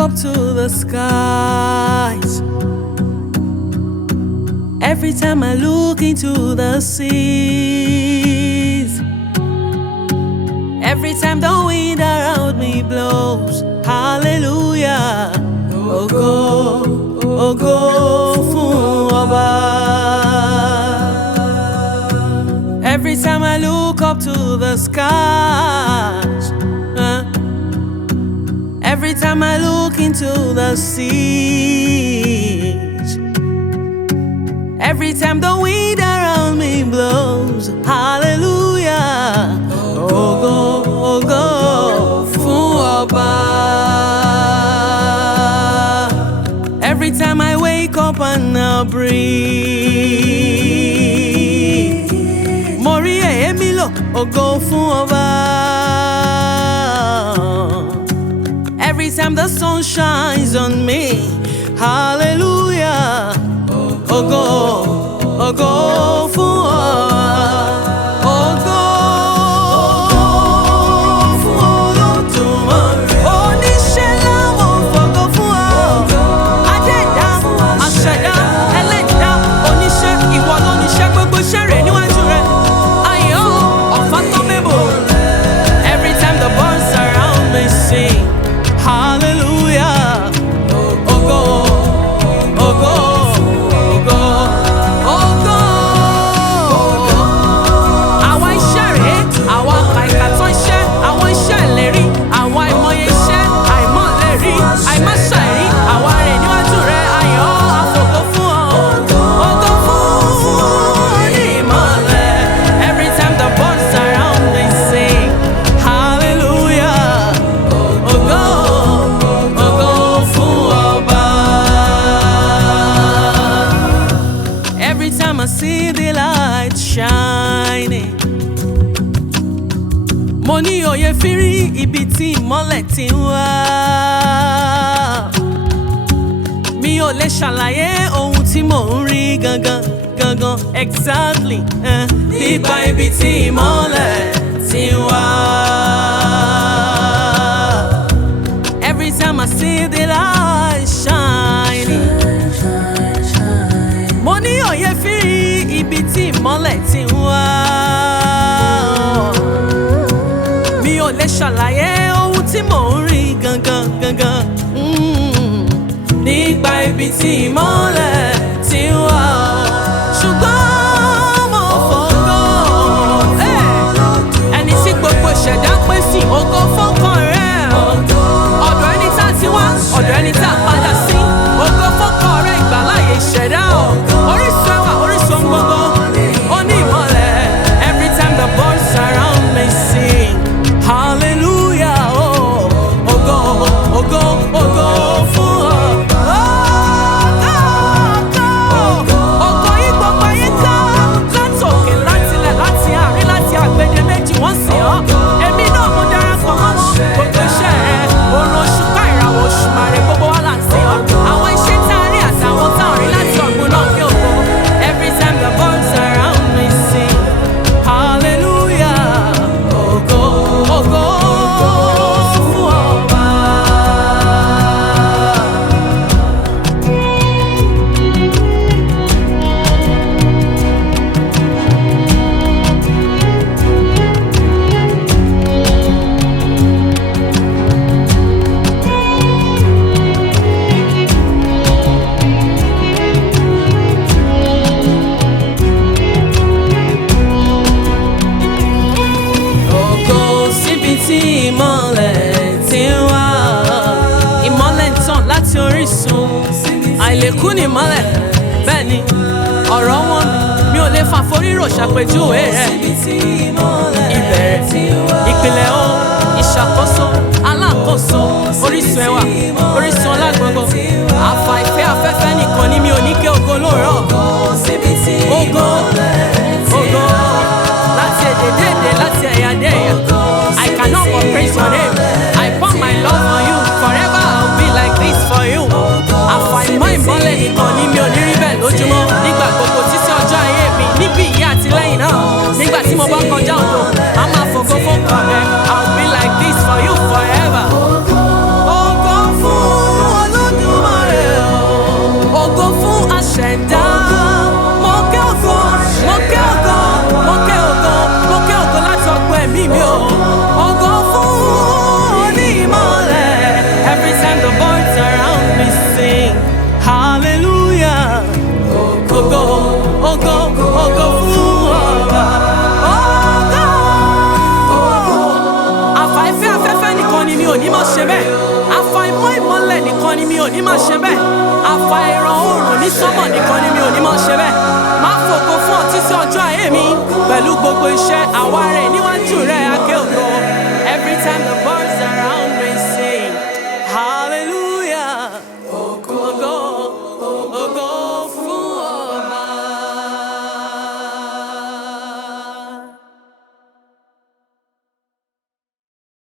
up to the skies, every time I look into the seas, every time the wind around me blows, hallelujah, ògo, ògo fún Ọba. Every time I look up to the skies, every time I look into the seas, every time the wind around me blows, hallelujah, ògo, ògo fún Ọba. Every time I wake up and I breathe, mo rí èémí lò, ògo fún Ọba. Every time the sun shines on me, hallelujah, ògo, ògo fún Ọba. Ògo fún Olódùmarè. Oníṣẹ́ ńlá mo fògo fún ọ. Adẹ́ẹ̀dá, aṣẹ̀dá, ẹlẹ́dàá, oníṣẹ́, ìwọ ló níṣẹ́, gbogbo iṣẹ́ rẹ̀ níwájú rẹ̀. Ayọ̀, ọ̀fà tó mébò. Every time the birds around me sing, hallelujah, ògo, ògo, ògo, ògo. Àwọn iṣẹ́ rèé, àwọn àkàìkà tó ń ṣe, àwọn iṣẹ́ ìlérí, àwọn àìmọye iṣẹ́, àìmọ̀lérí, àìmáṣàìrí, àwa rè níwájú rẹ̀, ayọ̀, àfògo fún ọ. Ògo fún onímọ̀lẹ̀. Every time the birds around me sing, hallelujah, ògo, ògo fún Ọba. Every time I see the light shining, mo ní òye fírí ibi tí ìmọ́lẹ̀ ti ń wá. Mi ò lè ṣàlàyé ohun tí mò ń rí gangan, gangan, exactly, nípa ibi tí ìmọ́lẹ̀ ti ń wá. Every time I see the light shining, mo ní òye fírí ibi tí ìmọ́lẹ̀ ti ń wá. Mi ò lè ṣàlàyé ohun tí mò ń rí gangan, gangan, nípa ibi tí ìmọ́lẹ̀ ti ń wá. Ṣùgbọ́n mo fògo, ẹni tí gbogbo ìṣẹ̀dá pé sí, ògo fọ́kàn rẹ̀. Ọ̀dọ̀ ẹni tá a ti wá, ọ̀dọ̀ ẹni tá a padà sí, ògo fọ́kàn rẹ̀, ìgbàláyé ìṣẹ̀dá. Orísun ẹwà, orísun gbogbo, ó ní ìmọ́lẹ̀. Every time the birds around me sing, hallelujah, ògo, ògo, ògo fún ọ. Ògo yí gbogbo ayé ká, látòkè, látilẹ̀, láti àárín, láti àgbèdè méjì, wọ́n sìn ọ́. Èmi náà mo darapọ̀ mọ́ wọn. Gbogbo iṣẹ́ rẹ̀, òrùn, òṣùpá, ìràwọ̀, òṣùmàrè, gbogbo wa là ń sìn ọ́. Àwọn iṣẹ́ tá a rí àtàwọn tá a rí láti ọ̀gbun náà kí ògo. Every time the birds around me sing, hallelujah, ògo, ògo fún Ọba. Ògo síbi tí ìmọ́lẹ̀ ti ń wá. Ìmọ́lẹ̀ ń tàn láti orísun. Àìlèkú ni ìmọ́lẹ̀. Bẹ́ẹ̀ ni, ọ̀rọ̀ wọn mi ò lè fàforírò ṣàpèjúwe rẹ̀. Ìbẹ̀rẹ̀, ìpìlẹ̀ ohun, ìṣàkóso, alákòóso, orísun ẹwà, orísun ọlá gbogbo. Àfà ìfẹ́ afẹ́fẹ́ nìkan ni mi ò ní ké ògo lóòrọ̀. Ògo, ògo, láti èdè dé èdè, láti ẹ̀yà dé ẹ̀yà. I cannot but praise your name. I pour my love on you. Forever I'll be like this for you. Àfàìmọ̀ ìmọ́lẹ̀ nìkan ni mi ò ní rí bẹ́ẹ̀ lójúmọ́. Nígbà gbogbo títí ọjọ́ ayé mi, níbí ìyá àti lẹ́yìn náà. Nígbà tí mo bá kọjá odò, a máa fògo fún ọ̀rẹ́. I'll be like this for you forever. Ògo fún nìkan ni mi ò ní máa ṣe bẹ́ẹ̀. Àfàìràn oòrùn ní sánmọ̀ nìkan ni mi ò ní máa ṣe bẹ́ẹ̀. Máa fògo fún ọ títí ọjọ́ ayé mi pẹ̀lú gbogbo iṣẹ́ àwárẹ̀